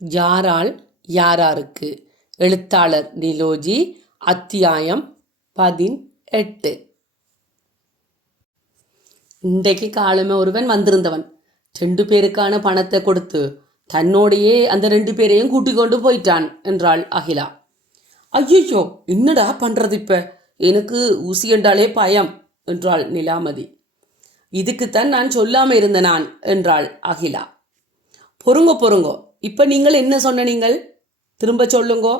யாரால் யாராருக்கு. எழுத்தாளர் நிலோஜி. அத்தியாயம் 18. இன்றைக்கு காலமே ஒருவன் வந்திருந்தவன் 2 பேருக்கான பணத்தை கொடுத்து தன்னோடையே அந்த 2 பேரையும் கூட்டிக் கொண்டு போயிட்டான் என்றாள் அகிலா. ஐயோ, என்னடா பண்றது இப்ப? எனக்கு ஊசி என்றாலே பயம் என்றாள் நிலாமதி. இதுக்குத்தான் நான் சொல்லாம இருந்த நான் என்றாள் அகிலா. பொறுங்கோ, இப்ப நீங்கள் என்ன சொன்ன? நீங்கள் திரும்ப சொல்லுங்கோ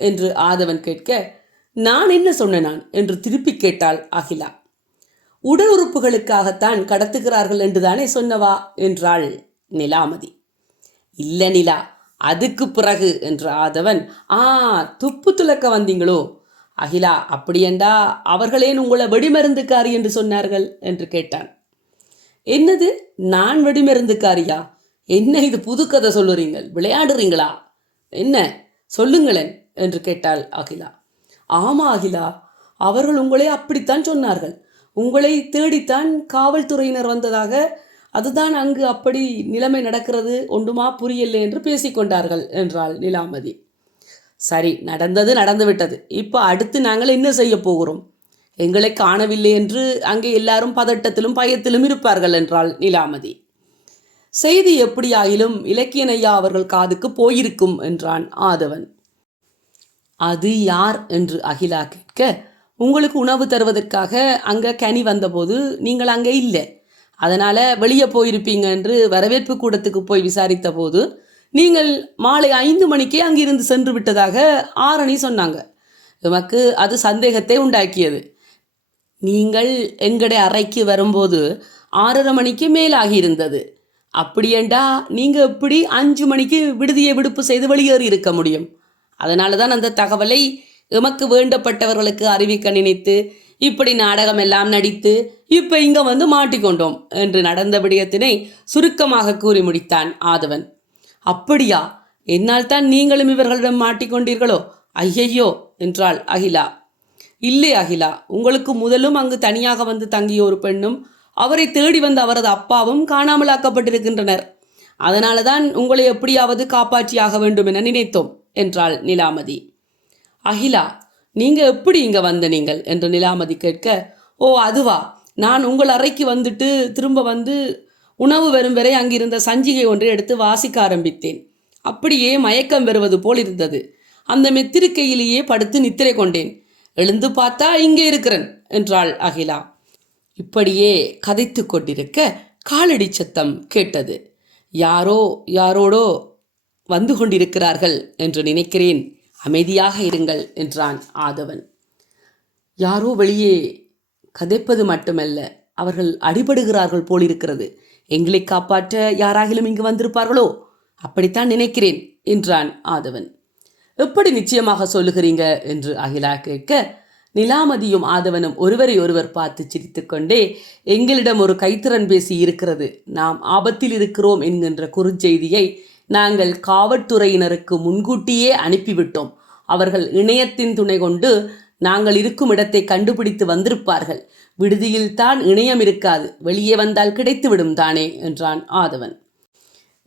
என்று ஆதவன் கேட்க, நான் என்ன சொன்னேன் என்று திருப்பி கேட்டாள் அகிலா. உடல் உறுப்புகளுக்காகத்தான் கடத்துகிறார்கள் என்றுதானே சொன்னவா என்றாள் நிலாமதி. இல்ல நிலா, அதுக்கு பிறகு என்ற ஆதவன், துப்பு துலக்க வந்தீங்களோ? அகிலா, அப்படியெண்டா அவர்களேன் உங்களை வெடிமருந்துக்காரி என்று சொன்னார்கள் என்று கேட்டான். என்னது, நான் வெடிமருந்துக்காரியா? என்ன இது புது கதை சொல்லுறீங்கள்? விளையாடுறீங்களா? என்ன சொல்லுங்களேன் என்று கேட்டாள் அகிலா. ஆமா அகிலா, அவர்கள் உங்களை அப்படித்தான் சொன்னார்கள். உங்களை தேடித்தான் காவல்துறையினர் வந்ததாக, அதுதான் அங்கு அப்படி நிலைமை நடக்கிறது, ஒன்றுமா புரியலை என்று பேசிக்கொண்டார்கள் என்றாள் நிலாமதி. சரி, நடந்தது நடந்துவிட்டது. இப்போ அடுத்து நாங்கள் என்ன செய்ய போகிறோம்? எங்களை காணவில்லை என்று அங்கே எல்லாரும் பதட்டத்திலும் பயத்திலும் இருப்பார்கள் என்றாள் நிலாமதி. செய்தி எப்படியாயிலும் இலக்கியன் ஐயா அவர்கள் காதுக்கு போயிருக்கும் என்றான் ஆதவன். அது யார் என்று அகிலா கேட்க, உங்களுக்கு உணவு தருவதற்காக அங்கே கனி வந்தபோது நீங்கள் அங்கே இல்லை, அதனால் வெளியே போயிருப்பீங்க என்று வரவேற்பு கூடத்துக்கு போய் விசாரித்த போது நீங்கள் மாலை 5 மணிக்கே அங்கிருந்து சென்று விட்டதாக ஆரணி சொன்னாங்க. எமக்கு அது சந்தேகத்தை உண்டாக்கியது. நீங்கள் எங்களுடைய அறைக்கு வரும்போது 6:30 மணிக்கு மேலாகி இருந்தது. அப்படியேண்டா நீங்கள் எப்படி 5 மணிக்கு விடுதியை விடுப்பு செய்து வெளியேறி இருக்க முடியும்? அதனால தான் அந்த தகவலை எமக்கு வேண்டப்பட்டவர்களுக்கு அறிவிக்க நினைத்து இப்படி நாடகம் எல்லாம் நடித்து இப்போ இங்கே வந்து மாட்டிக்கொண்டோம் என்று நடந்த விடயத்தினை சுருக்கமாக கூறி முடித்தான் ஆதவன். அப்படியா? என்னால் தான் நீங்களும் இவர்களிடம் மாட்டிக்கொண்டீர்களோ? ஐயையோ என்றாள் அகிலா. இல்லை அகிலா, உங்களுக்கு முதலும் அங்கு தனியாக வந்து தங்கிய ஒரு பெண்ணும் அவரை தேடி வந்த அவரது அப்பாவும் காணாமலாக்கப்பட்டிருக்கின்றனர். அதனால தான் உங்களை எப்படியாவது காப்பாற்றியாக வேண்டும் என நினைத்தோம் என்றாள் நிலாமதி. அகிலா, நீங்க எப்படி இங்க வந்த நீங்கள் என்று நிலாமதி கேட்க, ஓ அதுவா, நான் உங்கள் அறைக்கு வந்துட்டு திரும்ப வந்து உணவு வரும் வரை அங்கிருந்த சஞ்சிகை ஒன்றை எடுத்து வாசிக்க ஆரம்பித்தேன். அப்படியே மயக்கம் வருவது போல் இருந்தது. அந்த மெத்திருக்கையிலேயே படுத்து நித்திரை கொண்டேன். எழுந்து பார்த்தா இங்கே இருக்கிறேன் என்றாள் அகிலா. இப்படியே கதைத்து கொண்டிருக்க காலடி சத்தம் கேட்டது. யாரோடோ வந்து கொண்டிருக்கிறார்கள் என்று நினைக்கிறேன், அமைதியாக இருங்கள் என்றான் ஆதவன். யாரோ வெளியே கதைப்பது மட்டுமல்ல, அவர்கள் அடிபடுகிறார்கள் போலிருக்கிறது. எங்களை காப்பாற்ற யாராகிலும் இங்கு வந்திருப்பார்களோ? அப்படித்தான் நினைக்கிறேன் என்றான் ஆதவன். எப்படி நிச்சயமாக சொல்லுகிறீங்க என்று அகிலா கேட்க, நிலாமதியும் ஆதவனும் ஒருவரை ஒருவர் பார்த்து சிரித்துக்கொண்டே, எங்களிடம் ஒரு கைத்திறன் பேசி இருக்கிறது, நாம் ஆபத்தில் இருக்கிறோம் என்கின்ற குறுஞ்செய்தியை நாங்கள் காவல்துறையினருக்கு முன்கூட்டியே அனுப்பிவிட்டோம். அவர்கள் இணையத்தின் துணை கொண்டு நாங்கள் இருக்கும் இடத்தை கண்டுபிடித்து வந்திருப்பார்கள். விடுதியில் தான் இணையம் இருக்காது, வெளியே வந்தால் கிடைத்துவிடும் தானே என்றான் ஆதவன்.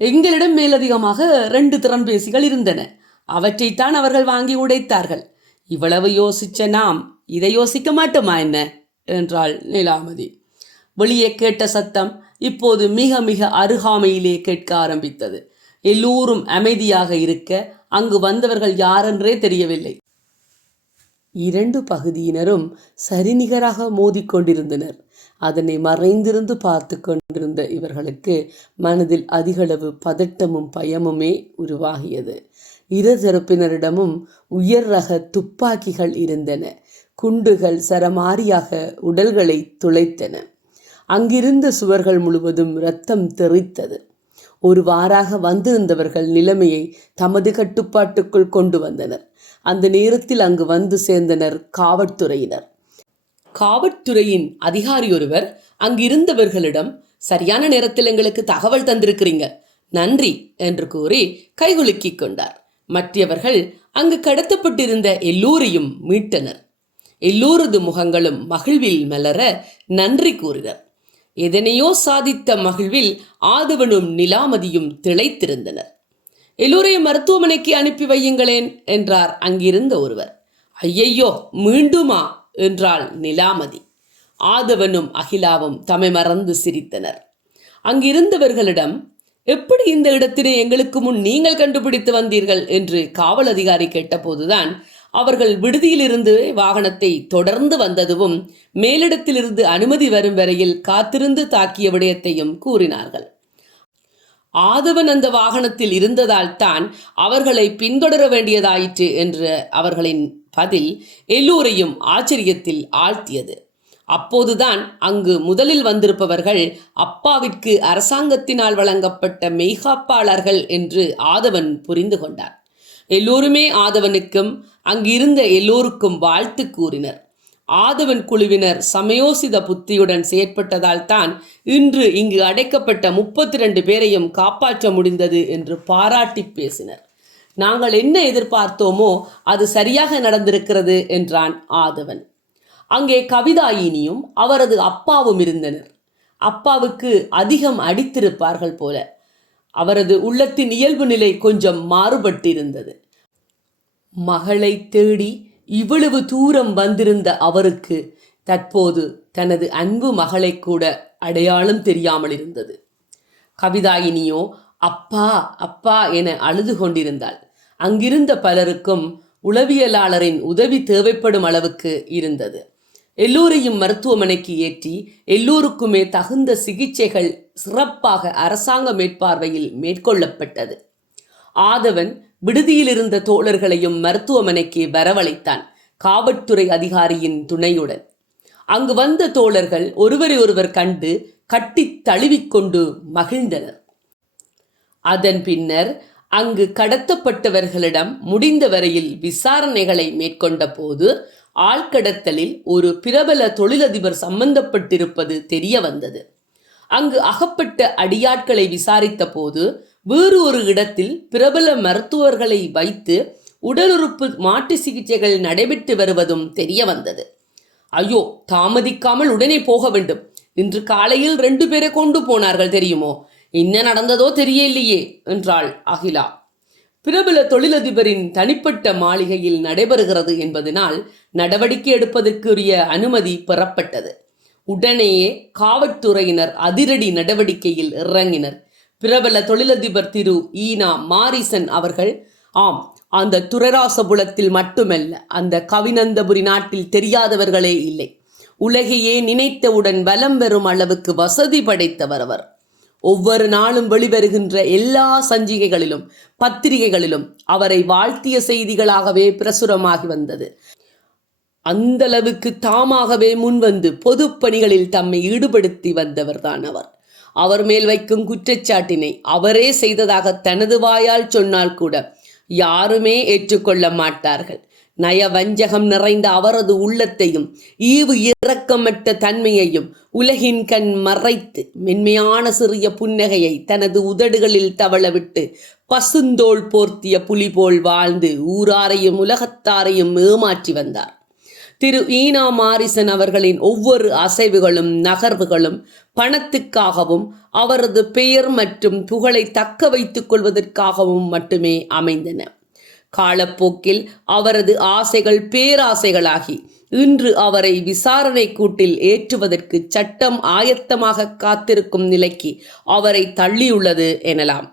எங்களிடம் மேலதிகமாக 2 திறன்பேசிகள் இருந்தன. அவற்றைத்தான் அவர்கள் வாங்கி உடைத்தார்கள். இவ்வளவு யோசிச்ச நாம் இதை யோசிக்க மாட்டோமா என்ன என்றாள் நிலாமதி. வெளியே கேட்ட சத்தம் இப்போது மிக மிக அருகாமையிலே கேட்க ஆரம்பித்தது. எல்லோரும் அமைதியாக இருக்க அங்கு வந்தவர்கள் யாரென்றே தெரியவில்லை. 2 பகுதியினரும் சரிநிகராக மோதிக்கொண்டிருந்தனர். அதனை மறைந்திருந்து பார்த்து கொண்டிருந்த இவர்களுக்கு மனதில் அதிகளவு பதட்டமும் பயமுமே உருவாகியது. இருதரப்பினரிடமும் உயர் ரக துப்பாக்கிகள் இருந்தன. குண்டுகள் சரமாரியாக உடல்களை துளைத்தன. அங்கிருந்த சுவர்கள் முழுவதும் இரத்தம் தெறித்தது. ஒருவாறாக வந்திருந்தவர்கள் நிலைமையை தமது கட்டுப்பாட்டுக்குள் கொண்டு வந்தனர். அந்த நேரத்தில் அங்கு வந்து சேர்ந்தனர் காவல்துறையினர். காவல்துறையின் அதிகாரி ஒருவர் அங்கிருந்தவர்களிடம், சரியான நேரத்தில் எங்களுக்கு தகவல் தந்திருக்கிறீங்க, நன்றி என்று கூறி கைகுலுக்கிக் கொண்டார். மற்றவர்கள் அங்கு கடத்தப்பட்டிருந்த எல்லோரையும் மீட்டனர். எல்லோரது முகங்களும் மகிழ்வில் மலர நன்றி கூறினர். எதனையோ சாதித்த மகிழ்வில் ஆதவனும் நிலாமதியும் திளைத்திருந்தனர். எல்லோரையும் மருத்துவமனைக்கு அனுப்பி வையுங்களேன் என்றார் அங்கிருந்த ஒருவர். ஐயையோ, மீண்டுமா என்றாள் நிலாமதி. ஆதவனும் அகிலாவும் தம்மை மறந்து சிரித்தனர். அங்கிருந்தவர்களிடம், எப்படி இந்த இடத்தினை எங்களுக்கு முன் நீங்கள் கண்டுபிடித்து வந்தீர்கள் என்று காவல் அதிகாரி கேட்டபோதுதான் அவர்கள் விடுதியிலிருந்து வாகனத்தை தொடர்ந்து வந்ததும் மேலிடத்திலிருந்து அனுமதி வரும் வரையில் காத்திருந்து தாக்கிய விடயத்தையும் கூறினார்கள். ஆதவன் அந்த வாகனத்தில் இருந்ததால் தான் அவர்களை பின்தொடர வேண்டியதாயிற்று என்ற அவர்களின் பதில் எல்லோரையும் ஆச்சரியத்தில் ஆழ்த்தியது. அப்போதுதான் அங்கு முதலில் வந்திருப்பவர்கள் அப்பாவிற்கு அரசாங்கத்தினால் வழங்கப்பட்ட மெய்காப்பாளர்கள் என்று ஆதவன் புரிந்து கொண்டார். எல்லோருமே ஆதவனுக்கும் அங்கிருந்த எல்லோருக்கும் வாழ்த்து கூறினர். ஆதவன் குழுவினர் சமயோசித புத்தியுடன் செயற்பட்டதால் தான் இன்று இங்கு அடைக்கப்பட்ட 32 பேரையும் காப்பாற்ற முடிந்தது என்று பாராட்டி பேசினர். நாங்கள் என்ன எதிர்பார்த்தோமோ அது சரியாக நடந்திருக்கிறது என்றான் ஆதவன். அங்கே கவிதாயினியும் அவரது அப்பாவும் இருந்தனர். அப்பாவுக்கு அதிகம் அடித்திருப்பார்கள் போல. அவரது உள்ளத்தின் இயல்பு நிலை கொஞ்சம் மாறுபட்டிருந்தது. மகளை தேடி இவ்வளவு தூரம் வந்திருந்த அவருக்கு தற்போது தனது அன்பு மகளை கூட அடையாளம் தெரியாமல் இருந்தது. கவிதாயினியோ அப்பா அப்பா என அழுது கொண்டிருந்தாள். அங்கிருந்த பலருக்கும் உளவியலாளரின் உதவி தேவைப்படும் அளவுக்கு இருந்தது. எல்லோரையும் மருத்துவமனைக்கு ஏற்றி எல்லோருக்குமே தகுந்த சிகிச்சைகள் சிறப்பாக அரசாங்க மேற்பார்வையில் மேற்கொள்ளப்பட்டது. ஆதவன் விடுதியில் இருந்த தோழர்களையும் மருத்துவமனைக்கு வரவழைத்தான், காவல்துறை அதிகாரியின் துணையுடன். அங்கு வந்த தோழர்கள் ஒருவரை ஒருவர் கண்டு கட்டி தழுவிக்கொண்டு மகிழ்ந்தனர். அதன் பின்னர் அங்கு கடத்தப்பட்டவர்களிடம் முடிந்த வரையில் விசாரணைகளை மேற்கொண்ட போது ஆழ்கடத்தலில் ஒரு பிரபல தொழிலதிபர் சம்பந்தப்பட்டிருப்பது தெரிய வந்தது. அங்கு அகப்பட்ட அடியாட்களை விசாரித்த போது வேறு ஒரு இடத்தில் பிரபல மருத்துவர்களை வைத்து உடலுறுப்பு மாற்று சிகிச்சைகள் நடைபெற்று வருவதும் தெரிய வந்தது. ஐயோ, தாமதிக்காமல் உடனே போக வேண்டும். இன்று காலையில் 2 பேரை கொண்டு போனார்கள் தெரியுமோ? என்ன நடந்ததோ தெரியலையே என்றாள் அகிலா. பிரபல தொழிலதிபரின் தனிப்பட்ட மாளிகையில் நடைபெறுகிறது என்பதனால் நடவடிக்கை எடுப்பதற்குரிய அனுமதி பெறப்பட்டது. உடனேயே காவல்துறையினர் அதிரடி நடவடிக்கையில் இறங்கினர். பிரபல தொழிலதிபர் திரு ஈனா மாரிசன் அவர்கள், ஆம், அந்த துரராசபுலத்தில் மட்டுமல்ல, அந்த கவினந்தபுரி நாட்டில் தெரியாதவர்களே இல்லை. உலகையே நினைத்தவுடன் வலம் வரும் அளவுக்கு வசதி படைத்தவர் அவர். ஒவ்வொரு நாளும் வெளிவருகின்ற எல்லா சஞ்சிகைகளிலும் பத்திரிகைகளிலும் அவரை வாழ்த்திய செய்திகளாகவே பிரசுரமாகி வந்தது. அந்தளவுக்கு தாமாகவே முன்வந்து பொது பணிகளில் தம்மை ஈடுபடுத்தி வந்தவர்தான் அவர். அவர் மேல் வைக்கும் குற்றச்சாட்டினை அவரே செய்ததாக தனது வாயால் சொன்னால் கூட யாருமே ஏற்றுக்கொள்ள மாட்டார்கள். நயவஞ்சகம் நிறைந்த அவரது உள்ளத்தையும் ஈவு இரக்கமற்ற தன்மையையும் உலகின் கண் மறைத்து மென்மையான சிறிய புன்னகையை தனது உதடுகளில் தவளவிட்டு பசுந்தோள் போர்த்திய புலி போல் வாழ்ந்து ஊராரையும் உலகத்தாரையும் ஏமாற்றி வந்தார். திரு ஈனா மாரிசன் அவர்களின் ஒவ்வொரு அசைவுகளும் நகர்வுகளும் பணத்துக்காகவும் அவரது பெயர் மற்றும் புகழை தக்க வைத்துக் கொள்வதற்காகவும் மட்டுமே அமைந்தன. காலப்போக்கில் அவரது ஆசைகள் பேராசைகளாகி இன்று அவரை விசாரணை கூட்டில் ஏற்றுவதற்கு சட்டம் ஆயத்தமாக காத்திருக்கும் நிலைக்கு அவரை தள்ளியுள்ளது எனலாம்.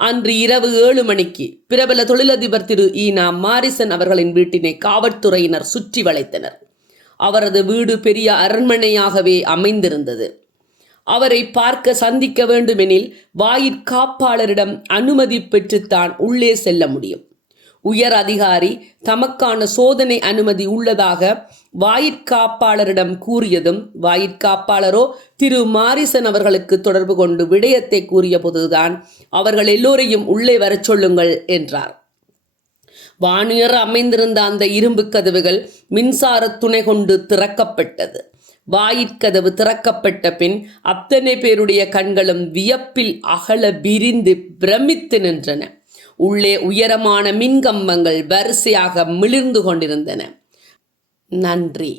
அன்று இரவு 7 மணிக்கு பிரபல தொழிலதிபர் திரு ஈனா மாரிசன் அவர்களின் வீட்டினை காவல்துறையினர் சுற்றி வளைத்தனர். அவரது வீடு பெரிய அரண்மனையாகவே அமைந்திருந்தது. அவரை பார்க்க சந்திக்க வேண்டுமெனில் வாயிற்காப்பாளரிடம் அனுமதி பெற்றுத்தான் உள்ளே செல்ல முடியும். உயர் அதிகாரி தமக்கான சோதனை அனுமதி உள்ளதாக வாயிற்காப்பாளரிடம் கூறியதும் வாயிற்காப்பாளரோ திரு மாரிசன் அவர்களுக்கு தொடர்பு கொண்டு விடயத்தை கூறிய போதுதான் அவர்கள் எல்லோரையும் உள்ளே வரச் சொல்லுங்கள் என்றார். வானுயர அமைந்திருந்த அந்த இரும்பு கதவுகள் மின்சார துணை கொண்டு திறக்கப்பட்டது. வாயிற்கதவு திறக்கப்பட்ட பின் அத்தனை பேருடைய கண்களும் வியப்பில் அகல விரிந்து பிரமித்து நின்றன. உள்ளே உயரமான மின்கம்பங்கள் வரிசையாக மிளிர்ந்து கொண்டிருந்தன. நன்றி.